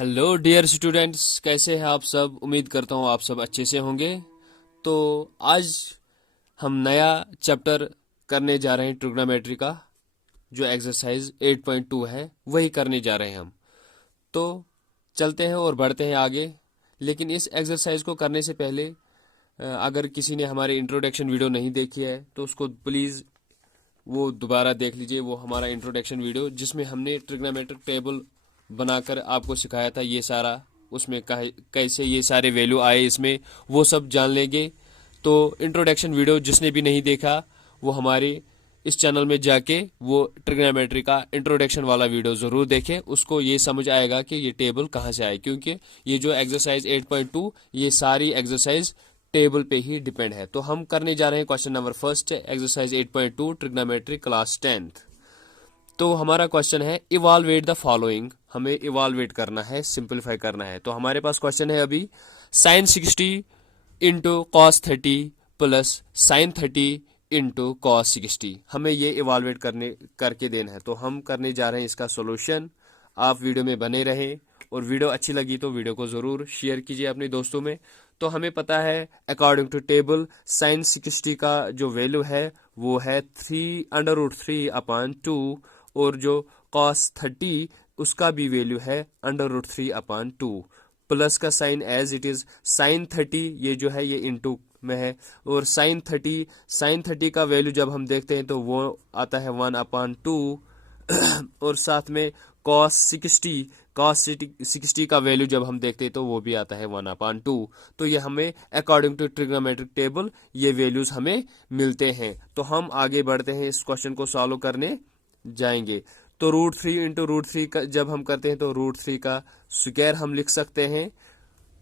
Hello dear students, कैसे हैं आप सब। उम्मीद करता हूँ आप सब अच्छे से होंगे। तो आज हम नया चैप्टर करने जा रहे हैं ट्रिग्नोमेट्री का। जो एक्सरसाइज 8.2 है वही करने जा रहे हैं हम। तो चलते हैं और बढ़ते हैं आगे। लेकिन इस एक्सरसाइज को करने से पहले अगर किसी ने हमारी इंट्रोडक्शन वीडियो नहीं देखी है तो उसको प्लीज़ वो दोबारा देख लीजिए। वो हमारा इंट्रोडक्शन वीडियो जिसमें हमने ट्रिग्नोमेट्रिक टेबल बनाकर आपको सिखाया था। ये सारा उसमें कैसे ये सारे वैल्यू आए इसमें वो सब जान लेंगे। तो इंट्रोडक्शन वीडियो जिसने भी नहीं देखा वो हमारे इस चैनल में जाके वो ट्रिग्नोमेट्री का इंट्रोडक्शन वाला वीडियो ज़रूर देखें। उसको ये समझ आएगा कि ये टेबल कहाँ से आए, क्योंकि ये जो एक्सरसाइज 8.2 ये सारी एक्सरसाइज टेबल पे ही डिपेंड है। तो हम करने जा रहे हैं question number first, exercise 8.2 trigonometry class 10th। तो हमारा क्वेश्चन है इवालुएट द फॉलोइंग। हमें इवालुएट करना है, सिंपलीफाई करना है। तो हमारे पास क्वेश्चन है अभी sine 60 into cos 30 plus sine 30 into cos 60। हमें ये इवालुएट करके देना है। तो हम करने जा रहे हैं इसका सोल्यूशन। आप वीडियो में बने रहें और वीडियो अच्छी लगी तो वीडियो को ज़रूर शेयर कीजिए अपने दोस्तों में। तो हमें पता है अकॉर्डिंग टू टेबल साइन 60 का जो वैल्यू है वो है 3√3/2 और जो कॉस 30 उसका भी वैल्यू है √3/2 प्लस का sine as it is sine 30 ये जो है ये इंटू में है और साइन 30 का वैल्यू जब हम देखते हैं तो वो आता है 1/2 और साथ में कॉस 60 का वैल्यू जब हम देखते हैं तो वो भी आता है 1/2। तो ये हमें अकॉर्डिंग टू ट्रिग्नोमेट्रिक टेबल ये वैल्यूज हमें मिलते हैं। तो हम आगे बढ़ते हैं, इस क्वेश्चन को सॉल्व करने जाएंगे। तो √3 इंटू √3 का जब हम करते हैं तो √3 का स्क्वायर हम लिख सकते हैं,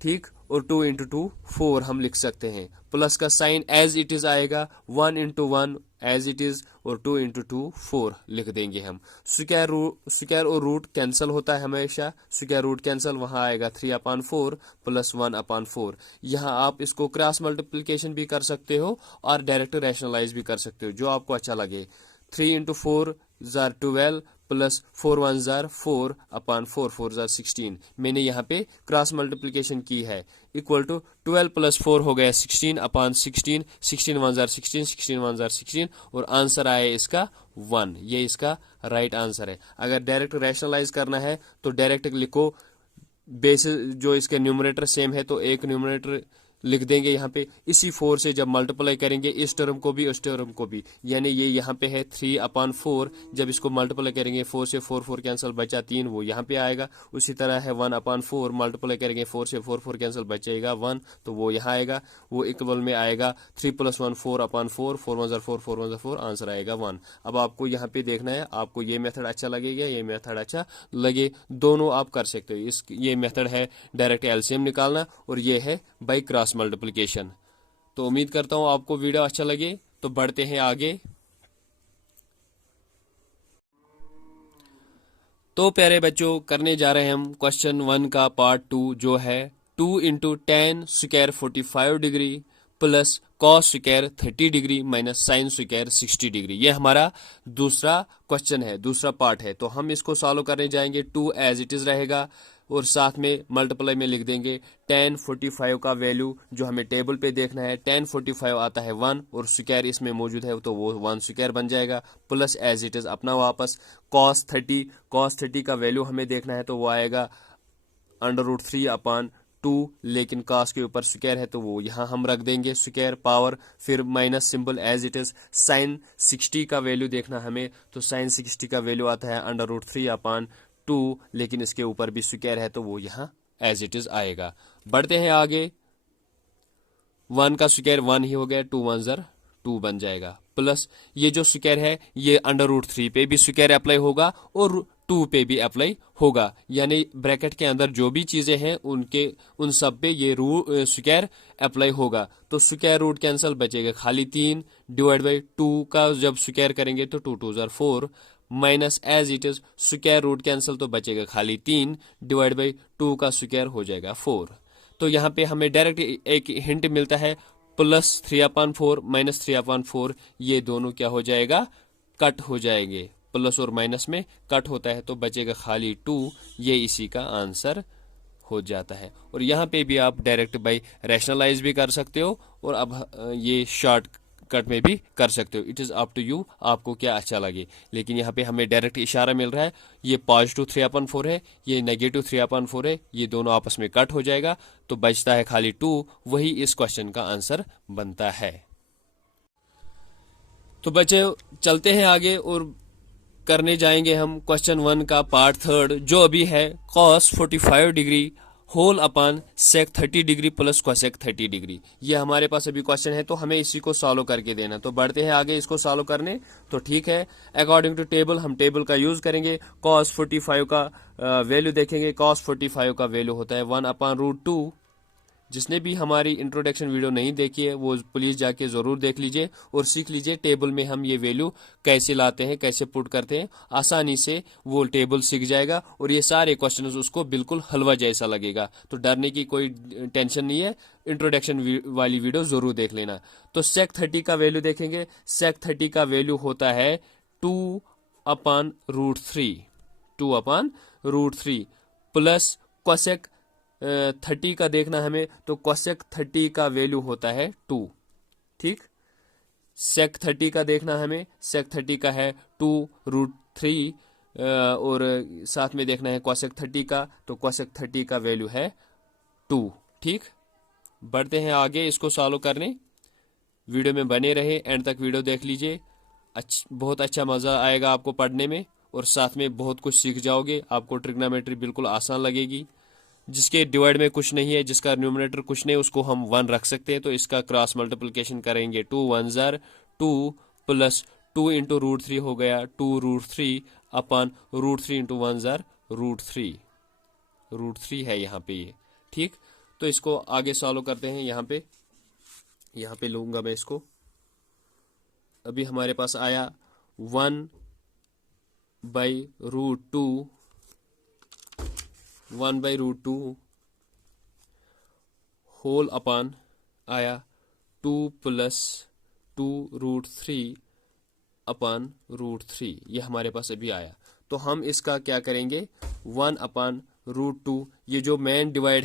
ठीक। और 2 इंटू 2 4 हम लिख सकते हैं। प्लस का साइन एज इट इज आएगा 1 इंटू 1 एज इट इज और 2 इंटू 2 4 लिख देंगे हम। स्क्वायर और रूट कैंसिल होता है हमेशा, स्क्वायर रूट कैंसिल, वहां आएगा 3/4 प्लस 1/4। यहाँ आप इसको क्रॉस मल्टीप्लीकेशन भी कर सकते हो और डायरेक्ट रैशनलाइज भी कर सकते हो, जो आपको अच्छा लगे। 3 into 4 jar 12 plus 4 1 jar 4/4 4 jar 16। मैंने यहाँ पे क्रॉस मल्टीप्लीकेशन की है। इक्वल टू 12 प्लस 4 हो गया 16/16, 16 1 जार 16, 16 1 जार 16 और आंसर आया इसका 1। ये इसका राइट आंसर है। अगर डायरेक्ट रैशनलाइज करना है तो डायरेक्ट लिखो, बेसिस जो इसके न्यूमरेटर सेम है तो एक न्यूमरेटर लिख देंगे यहाँ पे। इसी 4 से जब मल्टीप्लाई करेंगे इस टर्म को भी उस टर्म को भी, यानी ये यहाँ पे है 3/4। जब इसको मल्टीप्लाई करेंगे 4 से 4 4 कैंसिल बचा 3, वो यहाँ पे आएगा। उसी तरह है 1/4 मल्टीप्लाई करेंगे 4 से 4 4 कैंसिल बचेगा 1, तो वो यहाँ आएगा। वो इक्वल में आएगा 3 + 1 4/4 4 1 जार 4 4 1 जार 4 आंसर आएगा 1। अब आपको यहाँ पे देखना है आपको ये मेथड अच्छा लगेगा ये मेथड अच्छा लगे, दोनों आप कर सकते हो। ये मेथड है डायरेक्ट एलसीएम निकालना और ये है बाई क्रॉस मल्टीप्लिकेशन। तो उम्मीद करता हूं आपको वीडियो अच्छा लगे। तो बढ़ते हैं आगे। तो प्यारे बच्चों, करने जा रहे हैं हम क्वेश्चन 1 का पार्ट 2, जो है 2 into ten square 45 degree plus cos square 30 degree minus sine square 60 degree. ये हमारा दूसरा क्वेश्चन है, दूसरा पार्ट है। तो हम इसको सॉल्व करने जाएंगे। 2 एज इट इज रहेगा और साथ में मल्टीप्लाई में लिख देंगे tan 45 का वैल्यू जो हमें टेबल पे देखना है। tan 45 आता है 1 और स्क्वायर इसमें मौजूद है तो वो 1 स्क्वायर बन जाएगा। प्लस एज इट इज अपना वापस cos 30 का वैल्यू हमें देखना है तो वो आएगा √3/2, लेकिन cos के ऊपर स्क्वायर है तो वो यहाँ हम रख देंगे स्क्वायर पावर, फिर minus symbol as it is. Sine 60 का वैल्यू देखना हमें तो साइन 60 का वैल्यू आता है √3/2, लेकिन इसके ऊपर भी स्क्वायर है तो वो यहाँ एज इट इज आएगा। बढ़ते हैं आगे। 1 का स्क्वायर 1 ही हो गया, 2 1 जार 2 बन जाएगा। प्लस ये जो स्क्वायर है ये √3 पे भी स्क्वायर अप्लाई होगा और 2 पे भी अप्लाई होगा, यानी ब्रैकेट के अंदर जो भी चीजें हैं उन सब पे ये स्क्वायर अप्लाई होगा। तो स्क्वायर रूट कैंसिल बचेगा खाली 3 डिवाइड बाई 2 का जब स्क्वायर करेंगे तो 2 2 जार 4 minus as it is square root cancel तो बचेगा खाली 3 डिवाइड बाई 2 का स्क्वायर हो जाएगा 4। तो यहाँ पे हमें डायरेक्ट एक हिंट मिलता है प्लस 3/4 माइनस 3/4, ये दोनों क्या हो जाएगा, कट हो जाएंगे। प्लस और माइनस में कट होता है तो बचेगा खाली 2। ये इसी का आंसर हो जाता है। और यहाँ पे भी आप डायरेक्ट बाई रैशनलाइज भी कर सकते हो और अब ये शॉर्ट कट में भी कर सकते हो। It is up to you, आपको क्या अच्छा लगे। लेकिन यहाँ पे हमें डायरेक्ट इशारा मिल रहा है, ये पॉजिटिव 3/4 है, ये नेगेटिव 3/4 है, ये दोनों आपस में कट हो जाएगा, तो बचता है खाली 2। वही इस क्वेश्चन का आंसर बनता है। तो बच्चे चलते हैं आगे और करने जाएंगे हम क्वेश्चन 1 का पार्ट 3, जो अभी है cos 45 degree whole upon sec 30 degree plus cosec 30 degree. ये हमारे पास अभी क्वेश्चन है, तो हमें इसी को सॉल्व करके देना। तो बढ़ते हैं आगे इसको सॉल्व करने। तो ठीक है, अकॉर्डिंग टू टेबल हम टेबल का यूज करेंगे। cos 45 का वैल्यू देखेंगे। cos 45 का वैल्यू होता है 1/√2। जिसने भी हमारी इंट्रोडक्शन वीडियो नहीं देखी है वो प्लीज जाके जरूर देख लीजिए और सीख लीजिए टेबल में हम ये वैल्यू कैसे लाते हैं, कैसे पुट करते हैं। आसानी से वो टेबल सीख जाएगा और ये सारे क्वेश्चंस उसको बिल्कुल हलवा जैसा लगेगा। तो डरने की कोई टेंशन नहीं है, इंट्रोडक्शन वाली वीडियो जरूर देख लेना। तो sec 30 का वैल्यू देखेंगे। sec 30 का वैल्यू होता है 2/√3 2/√3 प्लस cosec 30 का देखना हमें, तो cosec 30 का वैल्यू होता है 2। ठीक, sec 30 का देखना हमें, sec 30 का है 2√3 और साथ में देखना है cosec 30 का, तो cosec 30 का वैल्यू है 2। ठीक, बढ़ते हैं आगे इसको सॉल्व करने। वीडियो में बने रहे, एंड तक वीडियो देख लीजिए। बहुत अच्छा मजा आएगा आपको पढ़ने में और साथ में बहुत कुछ सीख जाओगे। आपको ट्रिग्नोमेट्री बिल्कुल आसान लगेगी। जिसके डिवाइड में कुछ नहीं है, जिसका न्यूमरेटर कुछ नहीं, उसको हम 1 रख सकते हैं। तो इसका क्रॉस मल्टीप्लिकेशन करेंगे, 2 1 जार 2 प्लस 2 इंटू √3 हो गया 2√3 अपन √3 इंटू 1 जार √3 है यहाँ पे ये। ठीक, तो इसको आगे सॉल्व करते हैं। यहाँ पे लूंगा मैं इसको। अभी हमारे पास आया 1/√2 होल अपान आया 2 प्लस 2√3 अपान √3। ये हमारे पास अभी आया। तो हम इसका क्या करेंगे, 1/√2, ये जो मेन डिवाइड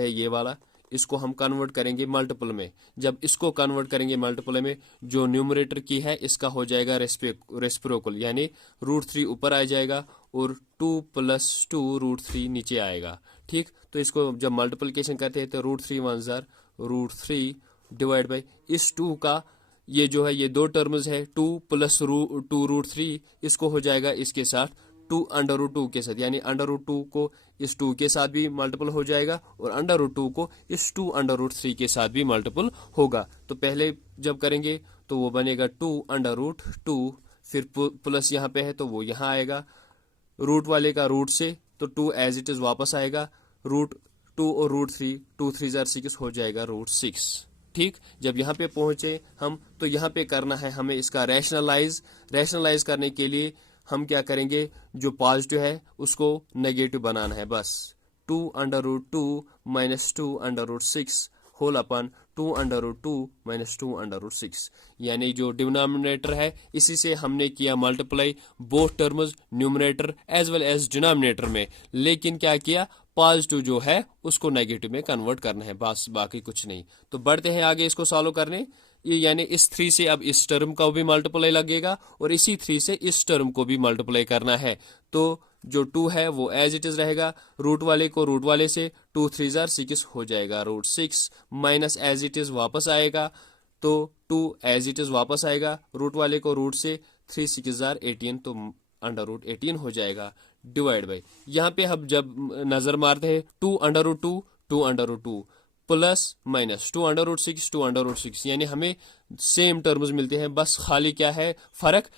है ये वाला, इसको हम कन्वर्ट करेंगे मल्टीपल में। जब इसको कन्वर्ट करेंगे मल्टीपल में, जो न्यूमरेटर की है इसका हो जाएगा रेसिप्रोकल, यानी √3 ऊपर आ जाएगा और 2 प्लस 2√3 नीचे आएगा। ठीक, तो इसको जब मल्टीप्लिकेशन करते हैं तो √3 1 जार √3 डिवाइड बाई इस 2 का, ये जो है ये दो टर्म्स है, 2 प्लस 2√3, इसको हो जाएगा इसके साथ 2/√2 के साथ, यानी √2 को इस 2 के साथ भी मल्टीपल हो जाएगा और √2 को इस 2/√3 के साथ भी मल्टीपल होगा। तो पहले जब करेंगे तो वो बनेगा 2/√2, फिर प्लस यहाँ पे है तो वो यहाँ आएगा, रूट वाले का रूट से, तो 2 एज इट इज वापस आएगा, √2 और √3, 2 3 जार 6 हो जाएगा √6। ठीक, जब यहाँ पे पहुंचे हम, तो यहाँ पे करना है हमें इसका रैशनलाइज करने के लिए हम क्या करेंगे, जो पॉजिटिव है उसको नेगेटिव बनाना है। बस 2/√2 माइनस 2/6 होल अपन 2/√2 माइनस 2/6, यानी जो डिनोमिनेटर है इसी से हमने किया multiply both terms, numerator as well as denominator में। लेकिन क्या किया, पॉजिटिव जो है उसको नेगेटिव में कन्वर्ट करना है, बस बाकी कुछ नहीं। तो बढ़ते हैं आगे इसको सॉल्व करने। ये यानी इस 3 से अब इस टर्म का भी मल्टीप्लाई लगेगा और इसी 3 से इस टर्म को भी मल्टीप्लाई करना है। तो जो 2 है वो एज इट इज रहेगा, रूट वाले को रूट वाले से 2 3 जार 6 हो जाएगा √6, माइनस एज इट इज वापस आएगा, तो 2 एज इट इज वापस आएगा, रूट वाले को रूट से 3 6 जार 18, तो √18 हो जाएगा, डिवाइड बाई यहाँ पे हम जब नजर मारते हैं 2/√2 प्लस माइनस 2/6 2/6, यानी हमें सेम टर्म्स मिलते हैं, बस खाली क्या है फर्क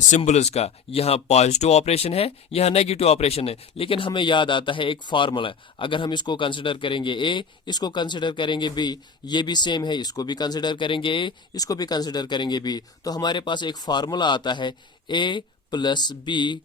सिंबल्स का। यहाँ पॉजिटिव ऑपरेशन है, यहाँ नेगेटिव ऑपरेशन है, लेकिन हमें याद आता है एक फार्मूला। अगर हम इसको कंसिडर करेंगे ए, इसको कंसिडर करेंगे बी, ये भी सेम है, इसको भी कंसिडर करेंगे ए, इसको भी कंसिडर करेंगे बी, तो हमारे पास एक फार्मूला आता है ए plus B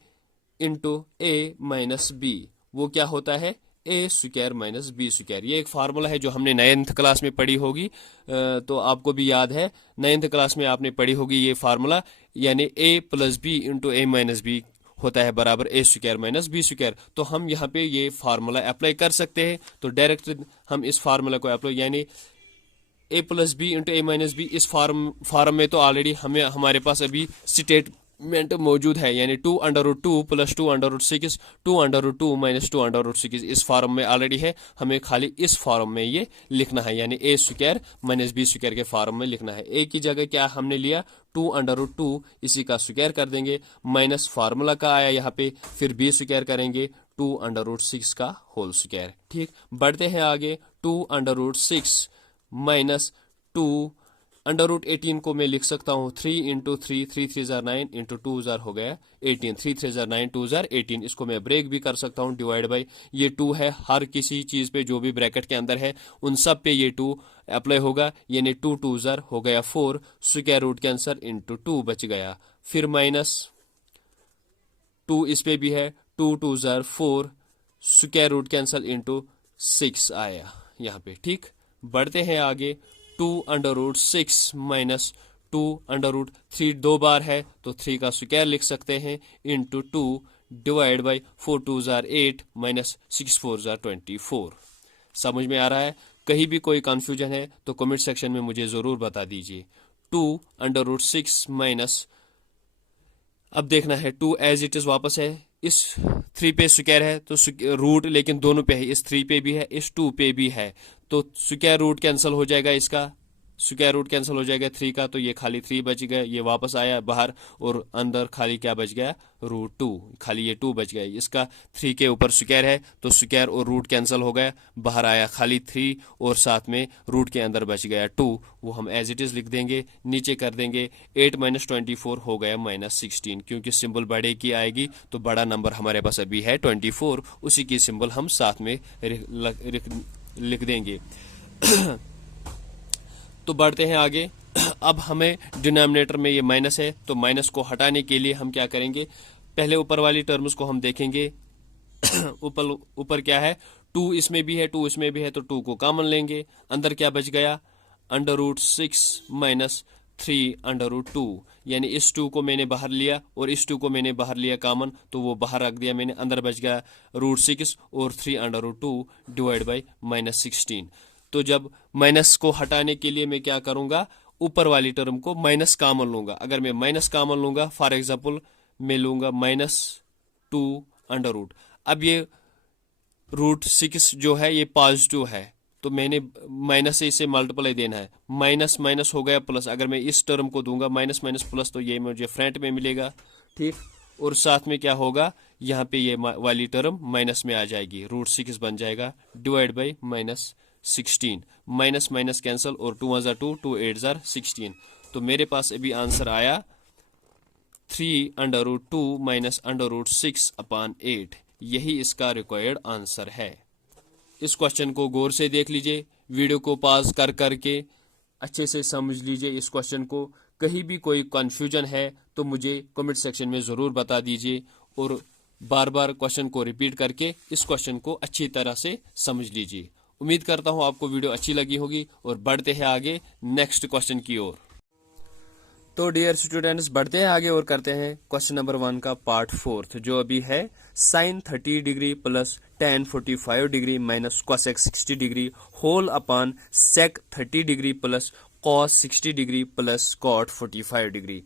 into A minus B. वो क्या होता है, ए स्क्वायर माइनस बी स्क्वायर। ये एक फार्मूला है जो हमने 9th क्लास में पढ़ी होगी, तो आपको भी याद है 9th क्लास में आपने पढ़ी होगी ये फार्मूला, यानी ए plus B into A minus B होता है बराबर ए स्क्वायर माइनस बी स्क्वायर। तो हम यहाँ पे ये फार्मूला अप्लाई कर सकते हैं। तो डायरेक्ट हम इस फार्मूला को अप्लाई, यानी ए plus B into A minus B, इस फार्म में तो ऑलरेडी हमारे पास अभी स्टेटमेंट मौजूद है, यानी 2√2 प्लस 2√6 2√2 माइनस 2√6 इस फार्म में ऑलरेडी है। हमें खाली इस फार्म में ये लिखना है, यानी ए स्क्वायर माइनस बी स्क्वायर के फार्म में लिखना है। ए की जगह क्या हमने लिया 2√2, इसी का स्क्वायर कर देंगे, माइनस फार्मूला का आया यहाँ पे, फिर बी स्क्वायर करेंगे 2√6 का होल स्क्वायर। ठीक, बढ़ते हैं आगे। 2√6 माइनस 2√18 को मैं लिख सकता हूँ 3 इंटू 3, 3 3 जार 9 इंटू 2 जार हो गया 18, 3 3 जार 9 2 जार 18। इसको मैं ब्रेक भी कर सकता हूँ, डिवाइड बाई ये 2 है, हर किसी चीज पे जो भी ब्रैकेट के अंदर है उन सब पे ये 2 अप्लाई होगा, यानी 2 2 जार हो गया 4, स्क्वायर रूट के आंसर इंटू 2 बच गया, फिर माइनस 2 इस पे भी है, 2 2 जार 4, स्क्वायर रूट कैंसल इंटू 6 आया यहाँ पे। ठीक, बढ़ते हैं आगे। 2√6 माइनस 2√3 दो बार है तो 3 का स्क्वायर लिख सकते हैं into 2 divide by 4 2 jar 8 minus 6 4 jar 24। समझ में आ रहा है? कहीं भी कोई कंफ्यूजन है तो कमेंट सेक्शन में मुझे जरूर बता दीजिए। 2√6 माइनस, अब देखना है 2 एज इट इज वापस है, इस 3 पे स्क्वायर है तो रूट लेकिन दोनों पे है, इस 3 पे भी है इस 2 पे भी है, तो स्क्वायर रूट कैंसिल हो जाएगा, इसका स्क्वायर रूट कैंसिल हो जाएगा 3 का, तो ये खाली 3 बच गया, ये वापस आया बाहर और अंदर खाली क्या बच गया √2, खाली ये 2 बच गया। इसका 3 के ऊपर स्क्वायर है तो स्क्वायर और रूट कैंसिल हो गया, बाहर आया खाली 3 और साथ में रूट के अंदर बच गया 2, वो हम एज इट इज लिख देंगे, नीचे कर देंगे 8 माइनस 24 हो गया -16, क्योंकि सिंबल बड़े की आएगी तो बड़ा नंबर हमारे पास अभी है 24, उसी की सिंबल हम साथ में लिख देंगे। तो बढ़ते हैं आगे। अब हमें डिनोमिनेटर में ये माइनस है तो माइनस को हटाने के लिए हम क्या करेंगे, पहले ऊपर वाली टर्म्स को हम देखेंगे। ऊपर क्या है 2 इसमें भी है 2 इसमें भी है तो 2 को कॉमन लेंगे, अंदर क्या बच गया √6 माइनस 3√2, यानी इस 2 को मैंने बाहर लिया और इस 2 को मैंने बाहर लिया कॉमन, तो वो बाहर रख दिया मैंने, अंदर बच गया √6 और 3√2 डिवाइड बाई -16। तो जब माइनस को हटाने के लिए मैं क्या करूंगा, ऊपर वाली टर्म को माइनस कॉमन लूंगा। अगर मैं माइनस कॉमन लूंगा, फॉर एग्जांपल मैं लूंगा -2 अब ये √6 जो है ये पॉजिटिव है तो मैंने माइनस से इसे मल्टीप्लाई देना है, माइनस माइनस हो गया प्लस, अगर मैं इस टर्म को दूंगा माइनस माइनस प्लस तो ये मुझे फ्रंट में मिलेगा। ठीक, और साथ में क्या होगा, यहाँ पे ये वाली टर्म माइनस में आ जाएगी, √6 बन जाएगा divide by -16, minus minus cancel और 2 * 2 2 8 * 16, तो मेरे पास अभी आंसर आया 3√2 माइनस √6/8, यही इसका रिक्वायर्ड आंसर है। इस क्वेश्चन को गौर से देख लीजिए, वीडियो को पॉज कर करके अच्छे से समझ लीजिए इस क्वेश्चन को। कहीं भी कोई कंफ्यूजन है तो मुझे कमेंट सेक्शन में ज़रूर बता दीजिए और बार बार क्वेश्चन को रिपीट करके इस क्वेश्चन को अच्छी तरह से समझ लीजिए। उम्मीद करता हूँ आपको वीडियो अच्छी लगी होगी और बढ़ते हैं आगे नेक्स्ट क्वेश्चन की ओर। तो डियर स्टूडेंट्स, बढ़ते हैं आगे और करते हैं क्वेश्चन नंबर 1 का पार्ट 4, जो अभी है sin 30 degree plus tan 45 degree minus cosec 60 degree whole upon sec 30 degree plus cos 60 degree plus cot 45 degree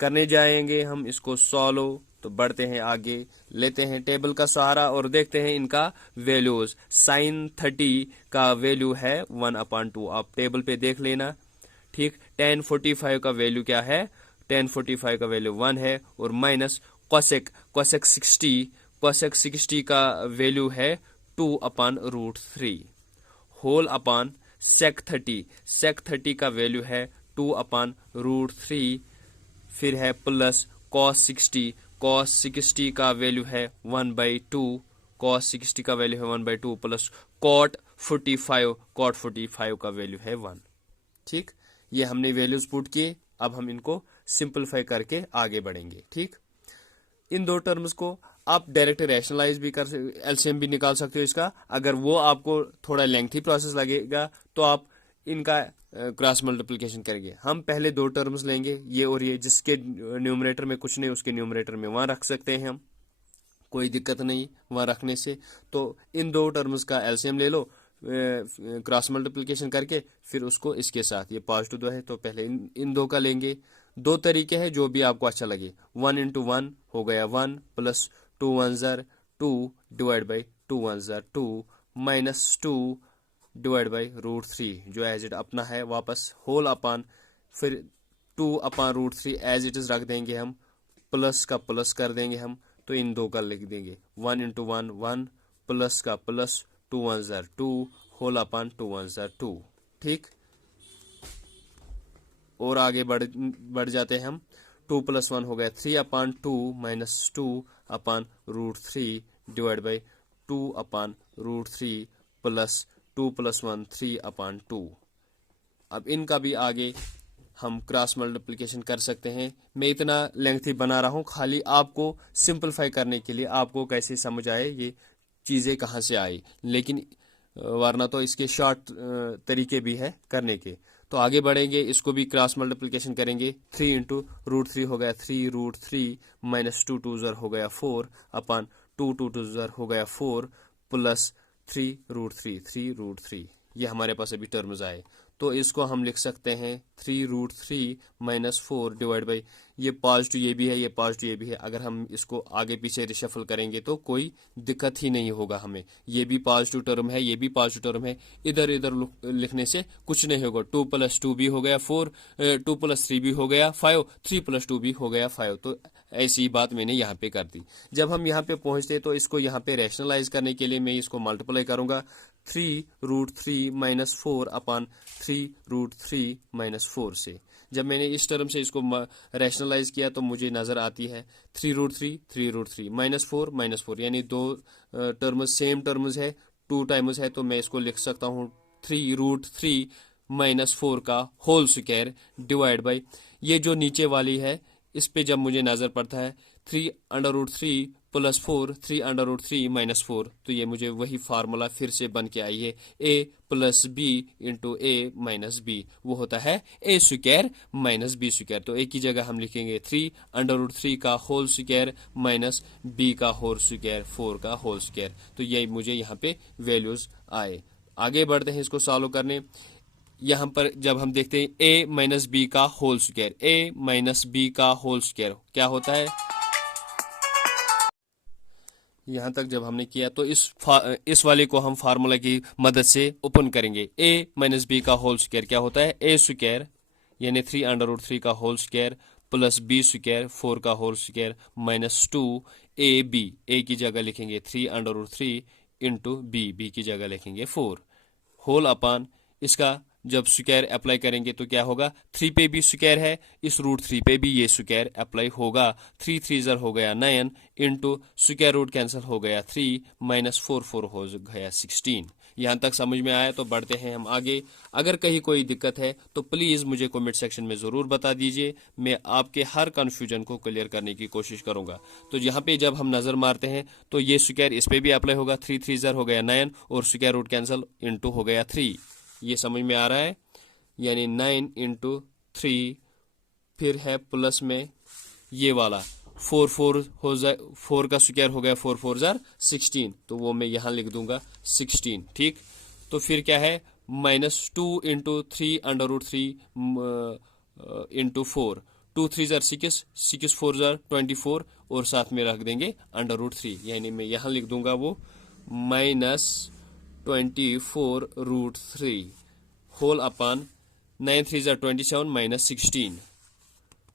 करने जाएंगे हम इसको सॉल्व। तो बढ़ते हैं आगे, लेते हैं टेबल का सहारा और देखते हैं इनका वैल्यूज। sin 30 का वैल्यू है 1/2, आप टेबल पे देख लेना। ठीक, tan 45 का वैल्यू क्या है, tan 45 का वैल्यू 1 है, और माइनस cosec 60 का वैल्यू है 2/√3 होल अपॉन sec 30 का वैल्यू है 2/√3, फिर है प्लस cos 60 का वैल्यू है 1/2, cos 60 का वैल्यू है 1/2 प्लस cot 45 का वैल्यू है 1। ठीक, ये हमने वैल्यूज पुट किए, अब हम इनको सिंपलीफाई करके आगे बढ़ेंगे। ठीक, इन दो टर्म्स को आप डायरेक्ट रैशनलाइज भी कर, एलसीएम भी निकाल सकते हो इसका। अगर वो आपको थोड़ा लेंथी प्रोसेस लगेगा तो आप इनका क्रॉस मल्टीप्लिकेशन करेंगे। हम पहले दो टर्म्स लेंगे, ये और ये, जिसके न्यूमरेटर में कुछ नहीं उसके न्यूमरेटर में वहां रख सकते हैं हम। कोई दिक्कत नहीं वहाँ रखने से। तो इन दो टर्म्स का एलसीएम ले लो क्रॉस मल्टीप्लिकेशन करके, फिर उसको इसके साथ, ये पॉजिटिव दो है तो पहले इन दो का लेंगे। दो तरीके हैं जो भी आपको अच्छा लगे। 1 इंटू 1 हो गया 1 प्लस 2 1 ज़र 2 डिवाइड बाई 2 1 ज़र 2 माइनस 2 डिवाइड बाई √3 जो एज इट अपना है वापस होल अपान, फिर 2 अपान √3 एज इट इज रख देंगे हम, प्लस का प्लस कर देंगे हम, तो इन दो का लिख देंगे 1 इंटू 1 1 प्लस का प्लस 2 1 ज़र 2 होल अपान 2 1 ज़र 2। ठीक, और आगे बढ़ जाते हैं हम। 2 प्लस 1 हो गया 3 अपान 2 minus 2 upon √3 divide by 2 upon √3 plus 2 plus 1 3 अपान 2। अब इनका भी आगे हम क्रॉस मल्टीप्लिकेशन कर सकते हैं। मैं इतना लेंथी बना रहा हूँ खाली आपको सिंपलीफाई करने के लिए, आपको कैसे समझ आए ये चीज़ें कहाँ से आई, लेकिन वरना तो इसके शॉर्ट तरीके भी है करने के। तो आगे बढ़ेंगे, इसको भी क्रॉस मल्टीप्लिकेशन करेंगे। 3 इंटू √3 हो गया 3 √3 माइनस 2 2 ज़र हो गया 4 अपान 2 2 2 ज़र हो गया 4 प्लस 3 √3 ये हमारे पास अभी टर्म्स आए। तो इसको हम लिख सकते हैं 3 √3 माइनस 4 डिवाइड बाई, ये पॉजिटिव ये भी है, ये पॉजिटिव ये भी है। अगर हम इसको आगे पीछे रिशफल करेंगे तो कोई दिक्कत ही नहीं होगा हमें। ये भी पॉजिटिव टर्म है, ये भी पॉजिटिव टर्म है, इधर इधर लिखने से कुछ नहीं होगा। 2 प्लस 2 भी हो गया 4, 2 प्लस 3 भी हो गया 5, 3 प्लस 2 भी हो गया 5। तो ऐसी बात मैंने यहाँ पे कर दी। जब हम यहाँ पे पहुंचते तो इसको यहाँ पे रैशनलाइज करने के लिए मैं इसको मल्टीप्लाई करूंगा 3 √3 माइनस 4 अपान 3 √3 माइनस 4 से। जब मैंने इस टर्म से इसको रैशनलाइज किया तो मुझे नजर आती है 3 √3 माइनस 4 यानी दो टर्म्स सेम टर्म्स है, 2 टाइम्स है, तो मैं इसको लिख सकता हूँ 3 √3 माइनस 4 का होल स्क्वायर डिवाइड बाई, ये जो नीचे वाली है इस पे जब मुझे नजर पड़ता है 3√3 प्लस 4 3√3 माइनस 4, तो ये मुझे वही फार्मूला फिर से बन के आई है a plus B into A minus B, वो होता है a square minus B square. तो a की जगह हम लिखेंगे 3√3 का होल स्क्वायर माइनस b का होल स्क्वायर 4 का होल स्क्वायर। तो ये मुझे यहाँ पे वैल्यूज आए। आगे बढ़ते हैं इसको सॉल्व करने। यहाँ पर जब हम देखते हैं a माइनस बी का whole square, a minus B का होल स्क्वायर क्या होता है, यहाँ तक जब हमने किया तो इस वाले को हम फार्मूला की मदद से ओपन करेंगे। a माइनस बी का होल स्क्वायर क्या होता है, a स्क्वायर यानी 3√3 का whole square plus b square 4 का whole square minus 2 ab, a की जगह लिखेंगे 3√3 इंटू b की जगह लिखेंगे 4 होल अपान, इसका जब स्क्वायर अप्लाई करेंगे तो क्या होगा, 3 पे भी स्क्वायर है, इस √3 पे भी ये स्क्वायर अप्लाई होगा। 3 3 ज़र हो गया 9 इंटू स्क्वायर रूट कैंसिल हो गया 3 माइनस 4 4 हो गया 16। यहाँ तक समझ में आया तो बढ़ते हैं हम आगे। अगर कहीं कोई दिक्कत है तो प्लीज़ मुझे कमेंट सेक्शन में ज़रूर बता दीजिए, मैं आपके हर कन्फ्यूजन को क्लियर करने की कोशिश करूँगा। तो यहाँ पे जब हम नज़र मारते हैं तो ये स्क्वायर इस पे भी अप्लाई होगा, 3 3 ज़र हो गया 9 और स्क्वायर रूट कैंसिल इंटू हो गया 3, ये समझ में आ रहा है, यानी 9 इंटू 3 फिर है प्लस में ये वाला 4 4 हो जाए, 4 का स्क्वायर हो गया 4 4 ज़र 16, तो वो मैं यहाँ लिख दूंगा 16। ठीक, तो फिर क्या है माइनस 2 इंटू 3√3 इंटू 4, 2 3 ज़र 6 6 4 ज़र 24 और साथ में रख देंगे √3, यानी मैं यहाँ लिख दूंगा वो माइनस 24√3 होल अपान 9 3 ज़र 27 माइनस 16,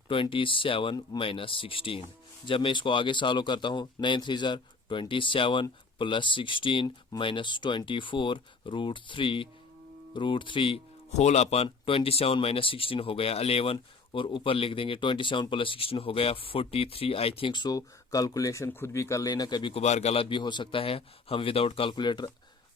27 माइनस 16। जब मैं इसको आगे सॉल्व करता हूँ 9 3 ज़र 27 plus 16 minus 24 √3 whole upon 27 minus 16 हो गया 11 और ऊपर लिख देंगे 27 प्लस 16 हो गया 43। आई थिंक सो, कैलकुलेशन खुद भी कर लेना, कभी कभार गलत भी हो सकता है, हम विदाउट कैलकुलेटर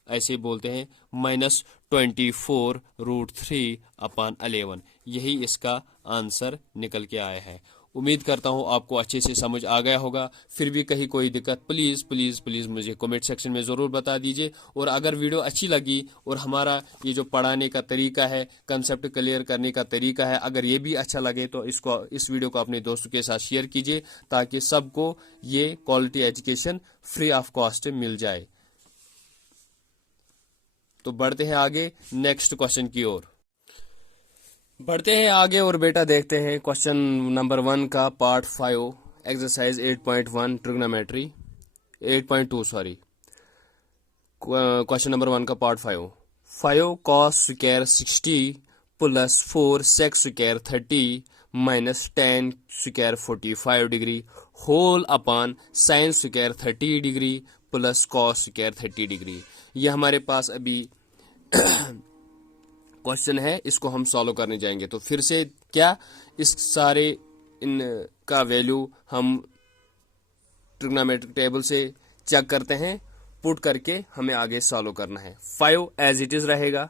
ऐसे बोलते हैं माइनस 24 √3 अपान 11, यही इसका आंसर निकल के आया है। उम्मीद करता हूँ आपको अच्छे से समझ आ गया होगा। फिर भी कहीं कोई दिक्कत प्लीज़ प्लीज़ प्लीज़ मुझे कमेंट सेक्शन में ज़रूर बता दीजिए। और अगर वीडियो अच्छी लगी और हमारा ये जो पढ़ाने का तरीका है, कंसेप्ट क्लियर करने का तरीका है, अगर ये भी अच्छा लगे तो इस वीडियो को अपने दोस्तों के साथ शेयर कीजिए ताकि सबको ये quality education free of cost मिल जाए। तो बढ़ते हैं आगे नेक्स्ट क्वेश्चन की ओर। बढ़ते हैं आगे और बेटा देखते हैं क्वेश्चन नंबर 1 का part 5 exercise 8.1 trigonometry 8.2 sorry. Question number 1 का part 5 cos square 60 plus 4 sec square 30 minus 10 square 45 degree whole upon sine square 30 degree plus cos square 30 degree. ये हमारे पास अभी क्वेश्चन है, इसको हम सॉल्व करने जाएंगे। तो फिर से क्या इस सारे इन का वैल्यू हम ट्रिग्नोमेट्रिक टेबल से चेक करते हैं, पुट करके हमें आगे सॉल्व करना है। 5 एज इट इज रहेगा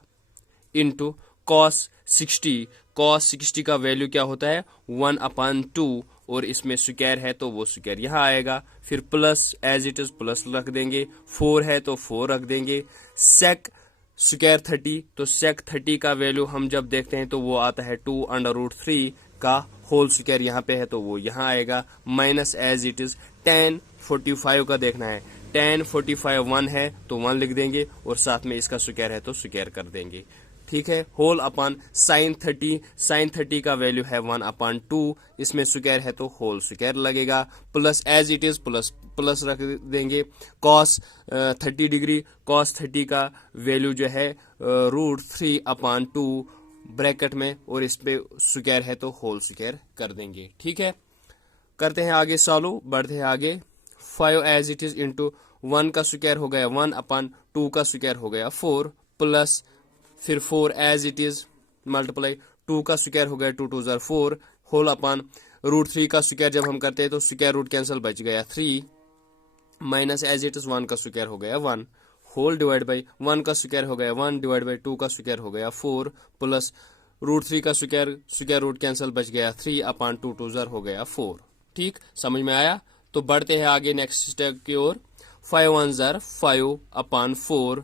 इनटू कॉस 60 का वैल्यू क्या होता है 1/2 और इसमें स्क्वायर है तो वो स्क्वायर यहाँ आएगा। फिर plus as it is plus रख देंगे, 4 है तो 4 रख देंगे। सेक स्क्वायर 30 तो सेक 30 का वैल्यू हम जब देखते हैं तो वो आता है 2√3 का होल स्क्वायर यहाँ पे है तो वो यहाँ आएगा। Minus as it is tan 45 का देखना है, tan 45 1 है तो 1 लिख देंगे और साथ में इसका स्क्वायर है तो स्क्वायर कर देंगे। ठीक है, होल अपॉन साइन 30 का वैल्यू है 1/2, इसमें स्क्वायर है तो होल स्क्वायर लगेगा। Plus as it is plus रख देंगे। कॉस 30 डिग्री, कॉस 30 का वैल्यू जो है √3/2 ब्रैकेट में और इस पे स्क्वायर है तो होल स्क्वायर कर देंगे। ठीक है, करते हैं आगे सॉल्व, बढ़ते हैं आगे। 5 एज इट इज इंटू 1 का स्क्वायर हो गया 1/2 का स्क्वायर हो गया 4 प्लस फिर 4 एज इट इज मल्टीप्लाई 2 का स्क्वायर हो गया 2 2 जार 4 होल अपॉन √3 का स्क्वायर जब हम करते हैं तो स्क्वायर रूट कैंसिल बच गया 3 माइनस एज इट इज 1 का स्क्वायर हो गया 1 होल डिवाइड बाई 1 का स्क्वायर हो गया 1 डिवाइड बाई 2 का स्क्वायर हो गया 4 प्लस √3 का स्क्वायर रूट कैंसिल बच गया 3/2 2 जार हो गया 4। ठीक, समझ में आया। तो बढ़ते हैं आगे नेक्स्ट स्टेप की ओर। 5 1 जार 5/4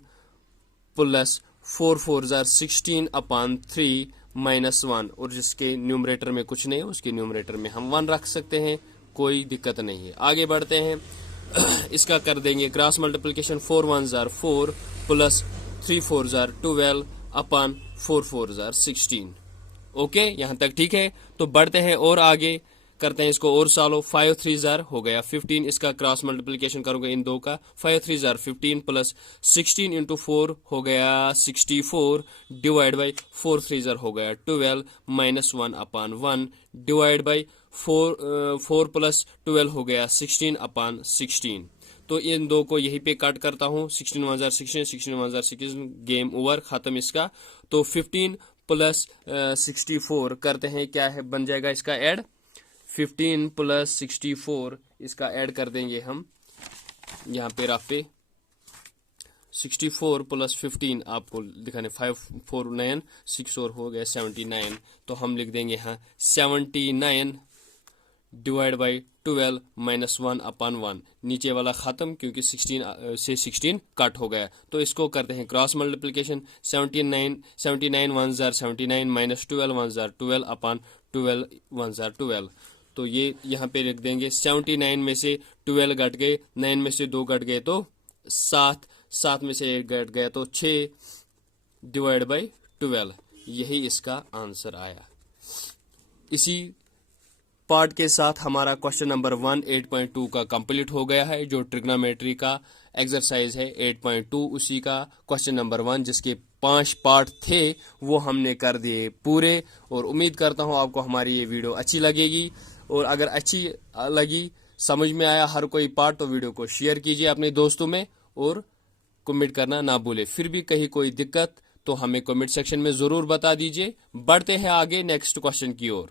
प्लस 4 4 जार 16/3 माइनस 1 और जिसके न्यूमरेटर में कुछ नहीं है उसके न्यूमरेटर में हम 1 रख सकते हैं, कोई दिक्कत नहीं है। आगे बढ़ते हैं, इसका कर देंगे cross multiplication. 4 1 jar 4 plus 3 4 jar 12/4 4 jar 16। Okay, यहां तक ठीक है। तो बढ़ते हैं और आगे करते हैं इसको और सॉल्व। 5 3 जार हो गया 15, इसका क्रॉस मल्टीप्लिकेशन करूंगा इन दो का। 5 3 जार 15 प्लस 16 इंटू 4 हो गया 64 डिवाइड बाई 4 3 जार हो गया 12 माइनस 1/1 डिवाइड बाई 4 प्लस 12 हो गया 16/16। तो इन दो को यहीं पे कट करता हूँ, 16 1 जार 16 16 1 जार 16 गेम ओवर, खत्म इसका। तो 15 प्लस 64 करते हैं, क्या है बन जाएगा इसका ऐड 15 प्लस 64 इसका ऐड कर देंगे हम यहाँ पे रफ पे। 64 प्लस 15 आपको दिखाने 5 4 9 6 और हो गया 79। तो हम लिख देंगे यहाँ 79 डिवाइड बाई 12 माइनस 1/1। नीचे वाला खत्म क्योंकि 16 से 16 कट हो गया। तो इसको करते हैं cross multiplication. 79 1 jar 79 minus 12 1 jar 12/12 1 jar 12। तो ये यहाँ पे लिख देंगे 79 में से 12 घट गए, 9 में से 2 घट गए तो 7 में से 1 घट गया तो 6 डिवाइड बाई 12। यही इसका आंसर आया। इसी पार्ट के साथ हमारा क्वेश्चन नंबर 1 8.2 का कंप्लीट हो गया है। जो ट्रिग्नोमेट्री का एक्सरसाइज है 8.2 उसी का क्वेश्चन नंबर 1 जिसके 5 पार्ट थे वो हमने कर दिए पूरे। और उम्मीद करता हूँ आपको हमारी ये वीडियो अच्छी लगेगी। और अगर अच्छी लगी, समझ में आया हर कोई पार्ट, तो वीडियो को शेयर कीजिए अपने दोस्तों में और कमेंट करना ना भूले। फिर भी कहीं कोई दिक्कत तो हमें कमेंट सेक्शन में ज़रूर बता दीजिए। बढ़ते हैं आगे नेक्स्ट क्वेश्चन की ओर।